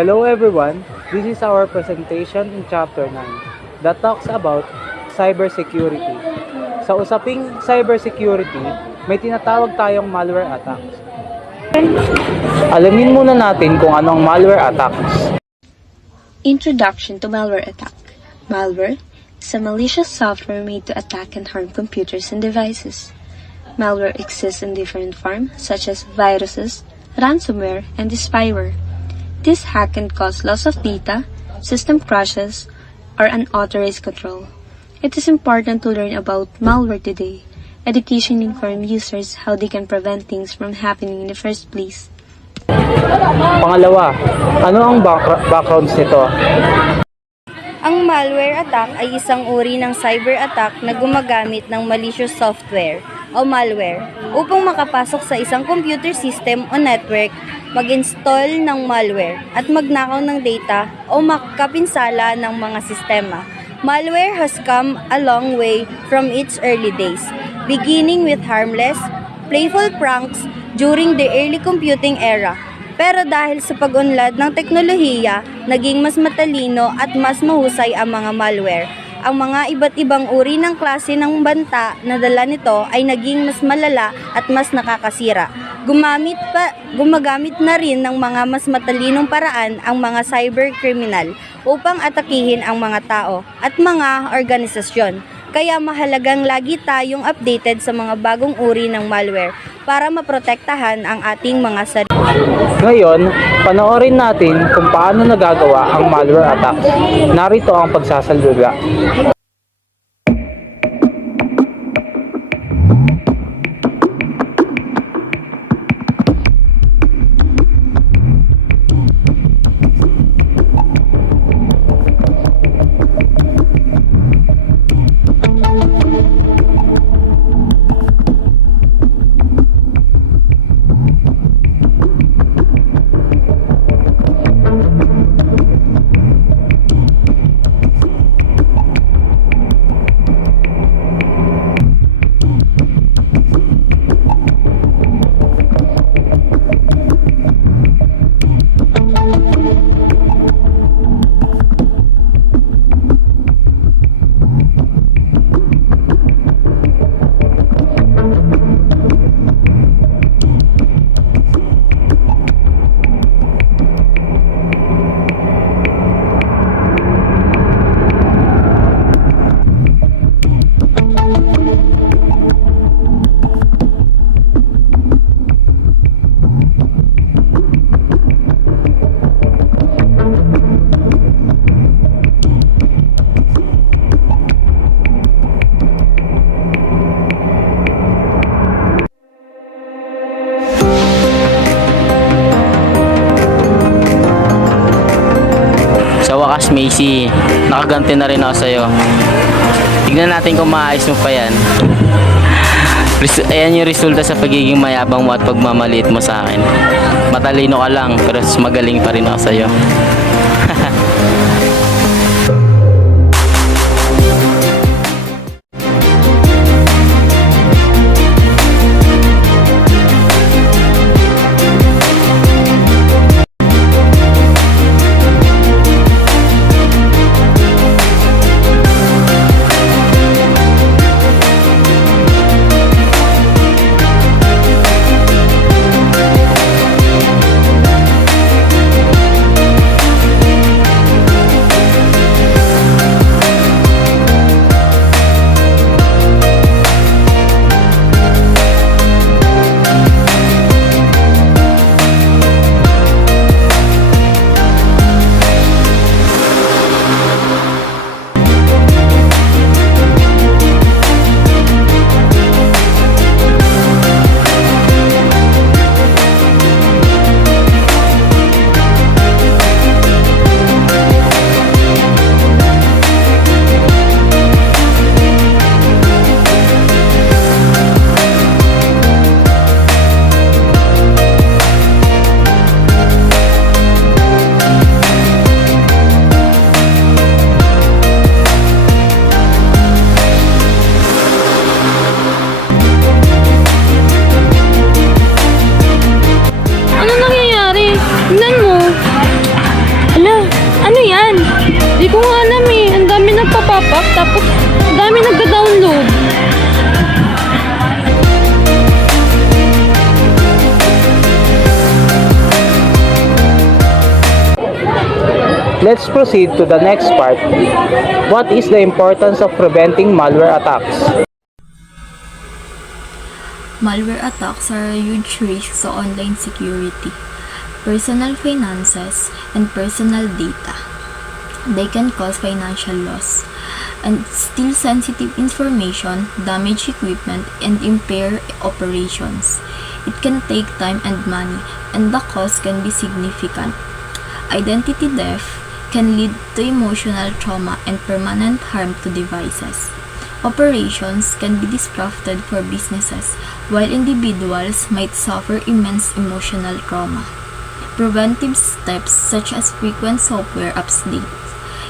Hello everyone, this is our presentation in Chapter 9 that talks about cybersecurity. Sa usaping cybersecurity, may tinatawag tayong malware attacks. Alamin muna natin kung anong malware attacks. Introduction to malware attack. Malware is a malicious software made to attack and harm computers and devices. Malware exists in different forms such as viruses, ransomware, and spyware. This hack can cause loss of data, system crashes, or unauthorized control. It is important to learn about malware today. Education informs users how they can prevent things from happening in the first place. Pangalawa, ano ang backgrounds nito? Ang malware attack ay isang uri ng cyber attack na gumagamit ng malicious software o malware upang makapasok sa isang computer system o network, mag-install ng malware at magnakaw ng data o makapinsala ng mga sistema. Malware has come a long way from its early days, beginning with harmless, playful pranks during the early computing era. Pero dahil sa pag-unlad ng teknolohiya, naging mas matalino at mas mahusay ang mga malware. Ang mga iba't ibang uri ng klase ng banta na dala nito ay naging mas malala at mas nakakasira. Gumagamit na rin ng mga mas matalinong paraan ang mga cyber criminal upang atakihin ang mga tao at mga organisasyon. Kaya mahalagang lagi tayong updated sa mga bagong uri ng malware para maprotektahan ang ating mga sarili. Ngayon, panoorin natin kung paano nagagawa ang malware attack. Narito ang pagsasalubla. Sa wakas, Macy, nakaganti na rin ako sa'yo. Tignan natin kung maayos mo pa yan. Ayan yung resulta sa pagiging mayabang mo at pagmamaliit mo sa akin. Matalino ka lang, pero magaling pa rin ako sa'yo. dami nagda-download. Let's proceed to the next part. What is the importance of preventing malware attacks? Malware attacks are a huge risk sa online security, personal finances, and personal data. They can cause financial loss and steal sensitive information, damage equipment, and impair operations. It can take time and money, and the cost can be significant. Identity theft can lead to emotional trauma and permanent harm to devices. Operations can be disrupted for businesses, while individuals might suffer immense emotional trauma. Preventive steps such as frequent software updates,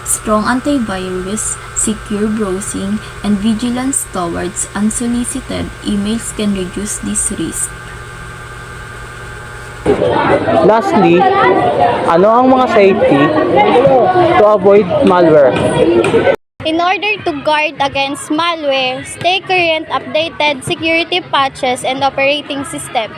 strong antivirus, secure browsing, and vigilance towards unsolicited emails can reduce this risk. Lastly, ano ang mga safety to avoid malware? In order to guard against malware, stay current updated security patches and operating system.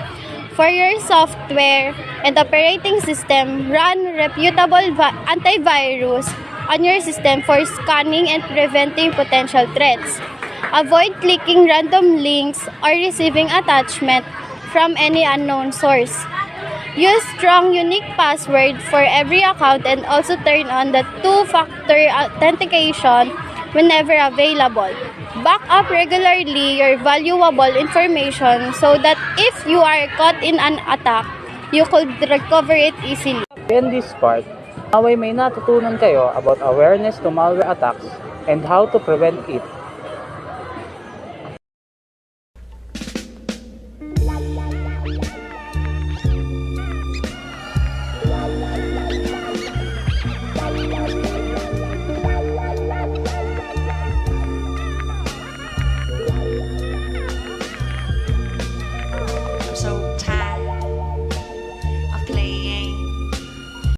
For your software and operating system, run reputable antivirus on your system for scanning and preventing potential threats. Avoid clicking random links or receiving attachment from any unknown source. Use strong unique password for every account and also turn on the two-factor authentication whenever available. Back up regularly your valuable information so that if you are caught in an attack, you could recover it easily. In this part, naway may natutunan kayo about awareness to malware attacks and how to prevent it.